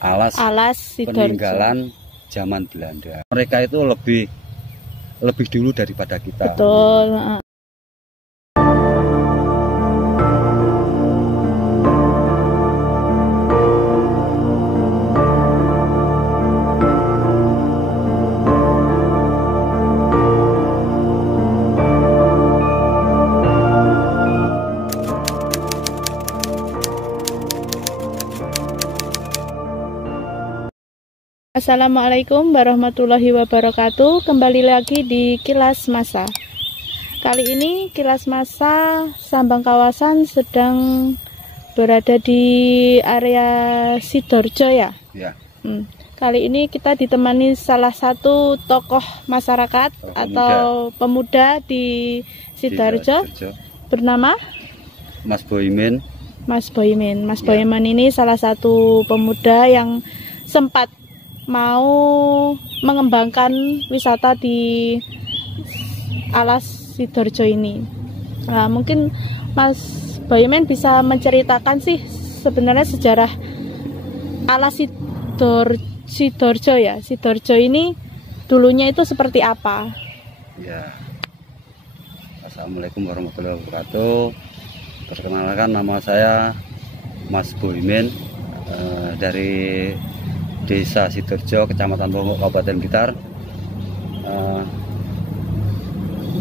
alas Sidoarjo. Peninggalan zaman Belanda. Mereka itu lebih dulu daripada kita. Betul. Assalamualaikum warahmatullahi wabarakatuh. Kembali lagi di Kilas Masa. Kali ini Kilas Masa Sambang Kawasan sedang berada di area Sidoarjo ya. Ya. Kali ini kita ditemani salah satu tokoh masyarakat atau pemuda di Sidoarjo bernama Mas Boimin. Mas Boimin ini salah satu pemuda yang sempat mau mengembangkan wisata di alas Sidoarjo ini. Nah, mungkin Mas Boimin bisa menceritakan sih sebenarnya sejarah alas Sidoarjo ya. Sidoarjo ini dulunya itu seperti apa? Ya. Assalamualaikum warahmatullahi wabarakatuh. Perkenalkan, nama saya Mas Boimin dari Desa Sidoarjo, Kecamatan Ponggok, Kabupaten Blitar.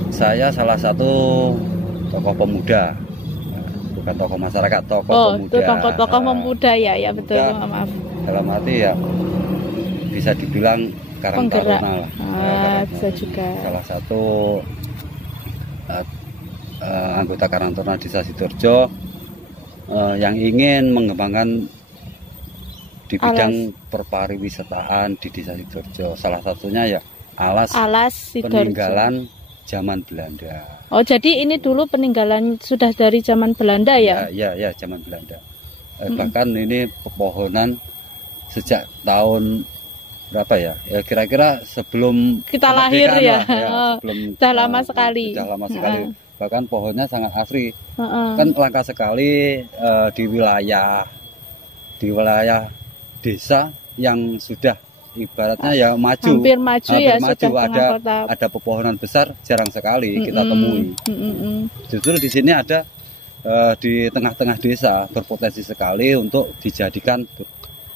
Saya salah satu tokoh pemuda, bukan tokoh masyarakat, tokoh pemuda. Tokoh pemuda ya betul. Maaf. Dalam arti ya bisa dibilang Karang Taruna lah. Bisa juga. Salah satu anggota Karang Taruna Desa Sidoarjo yang ingin mengembangkan di bidang perpariwisataan di Desa Sidoarjo. Salah satunya ya alas peninggalan zaman Belanda. Oh, jadi ini dulu peninggalan sudah dari zaman Belanda ya? Ya, zaman Belanda. Bahkan ini pepohonan sejak tahun berapa ya? Ya kira-kira sebelum kita lahir ya. Sebelum sudah lama sekali. Sudah lama sekali. Bahkan pohonnya sangat asri. Kan langka sekali di wilayah desa yang sudah ibaratnya ya hampir maju ya, sudah ada pepohonan besar jarang sekali kita temui. Justru di sini ada di tengah-tengah desa berpotensi sekali untuk dijadikan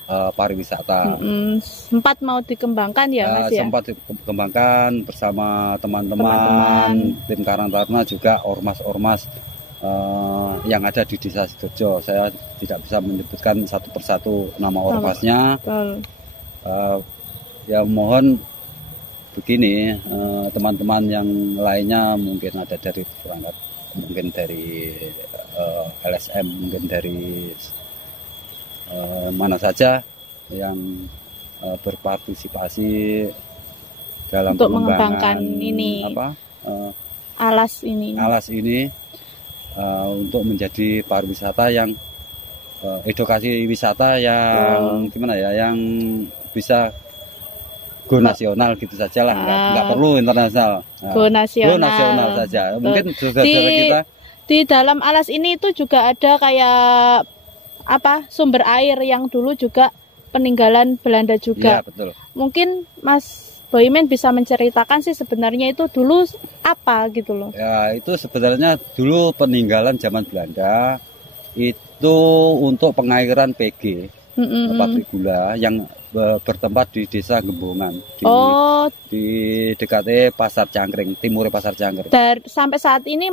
pariwisata. Sempat mau dikembangkan ya Mas ya? Sempat dikembangkan bersama teman-teman tim Karang Taruna, juga ormas-ormas yang ada di Desa Sidoarjo. Saya tidak bisa menyebutkan satu persatu nama ormasnya. Ya mohon begini, teman-teman yang lainnya mungkin ada dari perangkat, mungkin dari LSM, mungkin dari mana saja yang berpartisipasi dalam untuk mengembangkan ini alas ini untuk menjadi pariwisata yang edukasi wisata yang gimana ya, yang bisa go nasional gitu saja lah, nggak perlu internasional. Go nasional saja. Mungkin saudara kita di dalam alas ini itu juga ada kayak sumber air yang dulu juga peninggalan Belanda juga. Ya, betul. Mungkin Mas Boimin bisa menceritakan sih sebenarnya itu dulu apa gitu loh. Ya, itu sebenarnya dulu peninggalan zaman Belanda itu untuk pengairan PG, pabrik gula yang bertempat di Desa Gembongan di dekat Pasar Cangkring, timur Pasar Cangkring. Sampai saat ini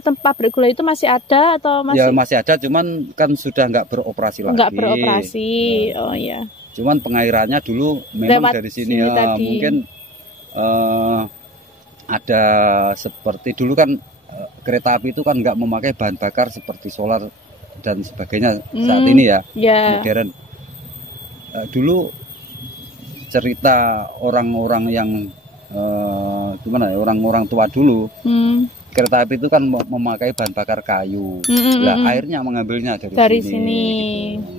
tempat pabrik gula itu masih ada atau masih? Ya masih ada, cuman kan sudah nggak beroperasi lagi. Nggak beroperasi, oh ya. Cuman pengairannya dulu memang lewat dari sini ya, mungkin ada seperti dulu kan kereta api itu kan nggak memakai bahan bakar seperti solar dan sebagainya saat ini ya, modern. Dulu cerita orang-orang yang orang-orang tua dulu, kereta api itu kan memakai bahan bakar kayu. Airnya mengambilnya dari sini.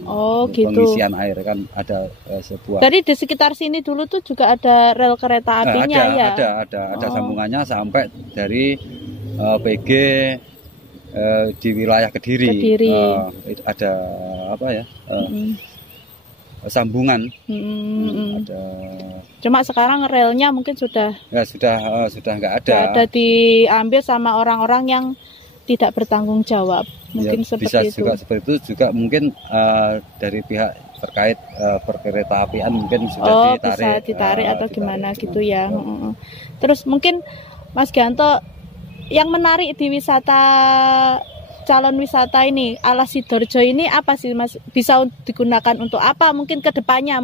Oh gitu. Pengisian air kan ada sebuah. Jadi di sekitar sini dulu tuh juga ada rel kereta apinya ada sambungannya sampai dari PG di wilayah Kediri. Itu Ada apa ya? sambungan. Ada. Cuma sekarang relnya mungkin sudah nggak ada. Ada diambil sama orang-orang yang tidak bertanggung jawab. Mungkin seperti bisa itu. Juga seperti itu juga mungkin dari pihak terkait perkereta apian mungkin sudah ditarik. Bisa ditarik atau gimana gitu ya. Terus mungkin Mas Gianto, yang menarik di calon wisata ini Alas Sidoarjo ini apa sih Mas? Bisa digunakan untuk apa? Mungkin kedepannya,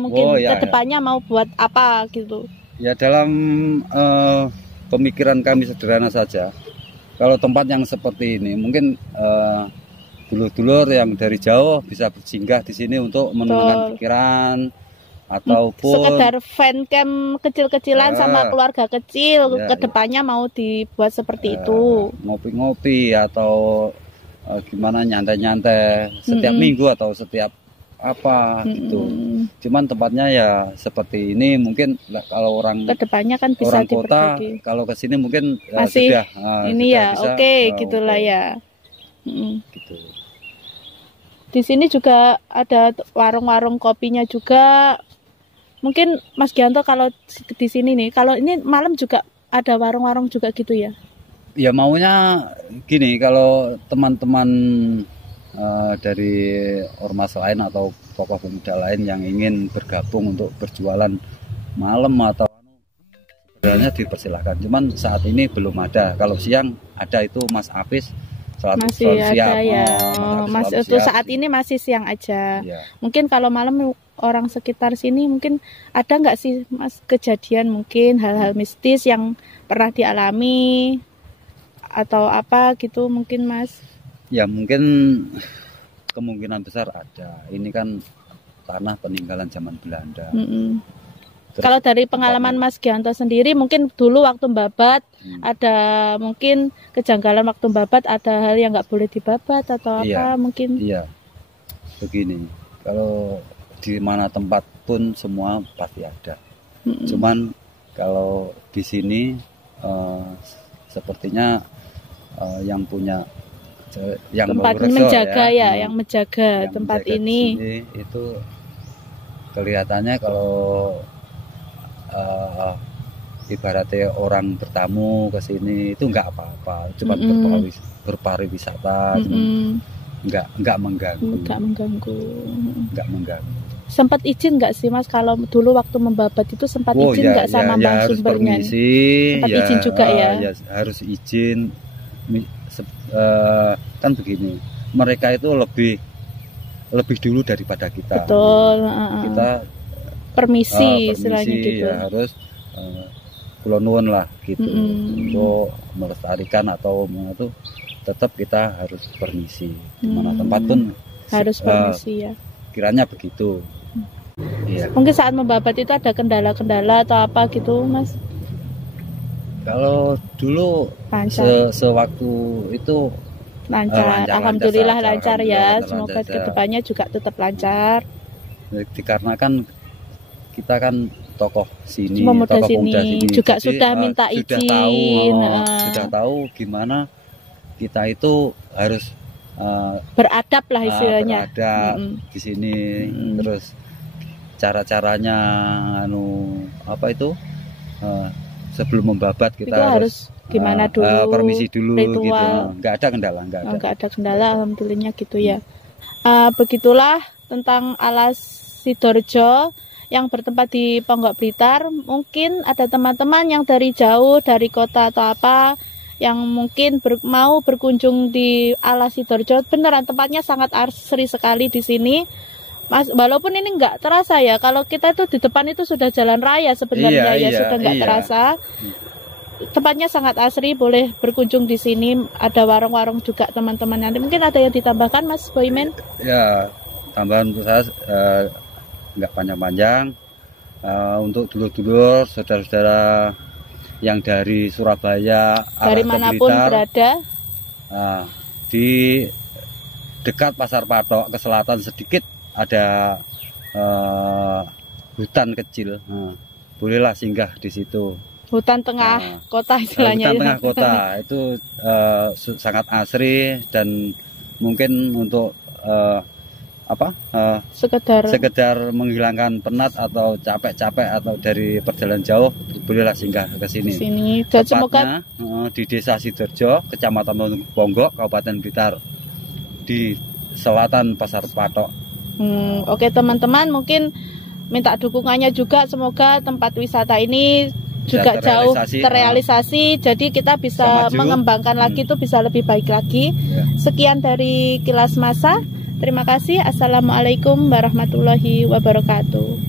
mau buat apa gitu? Ya dalam pemikiran kami sederhana saja. Kalau tempat yang seperti ini mungkin dulur-dulur yang dari jauh bisa bersinggah di sini untuk menenangkan pikiran ataupun sekedar fan camp kecil-kecilan sama keluarga kecil. Kedepannya mau dibuat seperti itu. Ngopi-ngopi atau gimana nyantai-nyantai setiap minggu atau setiap apa gitu. Cuman tempatnya ya seperti ini mungkin kalau orang kedepannya kan bisa orang kota kalau ke sini mungkin masih sudah ini ya bisa, gitulah ya. Gitu. Di sini juga ada warung-warung kopinya juga. Mungkin Mas Gianto kalau di sini nih, kalau ini malam juga ada warung-warung juga gitu ya? Ya maunya gini, kalau teman-teman dari ormas lain atau tokoh pemuda lain yang ingin bergabung untuk berjualan malam atau sebenarnya dipersilahkan. Cuman saat ini belum ada. Kalau siang ada itu Mas Apis. Masih ada ya. Masih itu saat ini masih siang aja. Ya. Mungkin kalau malam orang sekitar sini mungkin ada nggak sih Mas kejadian mungkin hal-hal mistis yang pernah dialami atau apa gitu mungkin Mas? Ya mungkin kemungkinan besar ada. Ini kan tanah peninggalan zaman Belanda. Kalau dari pengalaman Mas Gianto sendiri, mungkin dulu waktu membabat ada mungkin kejanggalan waktu membabat, ada hal yang nggak boleh dibabat atau apa mungkin? Iya, begini, kalau di mana tempat pun semua pasti ada. Cuman kalau di sini sepertinya yang punya yang tempat menjaga yang menjaga tempat ini itu kelihatannya kalau ibaratnya orang bertamu ke sini itu nggak apa-apa, cuma berpariwisata, nggak mengganggu. Sempat izin nggak sih Mas kalau dulu waktu membabat itu sempat izin nggak sama bang sumbernya? Sempat izin juga ya? Ya harus izin. Kan begini, mereka itu lebih dulu daripada kita. Betul. Kita permisi istilahnya gitu. Ya harus kula nuwun lah gitu. Untuk melestarikan atau itu tetap kita harus permisi. Dimana tempat pun harus permisi ya. Kiranya begitu. Iya. Mungkin saat membabat itu ada kendala-kendala atau apa gitu Mas? Kalau dulu sewaktu itu lancar. Alhamdulillah lancar ya. Semoga kedepannya juga tetap lancar. Dikarenakan kita kan tokoh sini, pemuda tokoh sini. Pemuda sini juga jadi, sudah minta izin. Sudah tahu gimana kita itu harus beradab lah istilahnya. Beradab di sini. Terus cara-caranya apa itu sebelum membabat kita harus gimana dulu, permisi dulu ritual. Gitu. Nggak ada kendala, nggak ada kendala, alhamdulillahnya gitu ya. Begitulah tentang Alas Sidoarjo yang bertempat di Ponggok Blitar. Mungkin ada teman-teman yang dari jauh, dari kota atau apa, yang mungkin mau berkunjung di Alas Sidoarjo. Beneran tempatnya sangat asri sekali di sini. Mas, walaupun ini nggak terasa ya, kalau kita tuh di depan itu sudah jalan raya sebenarnya sudah nggak terasa. Tempatnya sangat asri, boleh berkunjung di sini. Ada warung-warung juga teman-teman. Nanti mungkin ada yang ditambahkan Mas Boymen? Ya, tambahan untuk saya nggak panjang-panjang. Untuk dulur-dulur, saudara-saudara yang dari Surabaya, dari manapun berada, di dekat Pasar Patok ke selatan sedikit ada hutan kecil. Bolehlah singgah di situ. Hutan tengah kota istilahnya. Hutan tengah kota itu sangat asri dan mungkin untuk sekedar menghilangkan penat atau capek-capek atau dari perjalanan jauh, bolehlah singgah ke sini. Dan semoga di Desa Sidoarjo, Kecamatan Ponggok, Kabupaten Blitar, di selatan Pasar Patok. Oke teman-teman, mungkin minta dukungannya juga, semoga tempat wisata ini juga jauh terrealisasi, jadi kita bisa mengembangkan lagi, itu bisa lebih baik lagi. Sekian dari Kilas Masa, terima kasih. Assalamualaikum warahmatullahi wabarakatuh.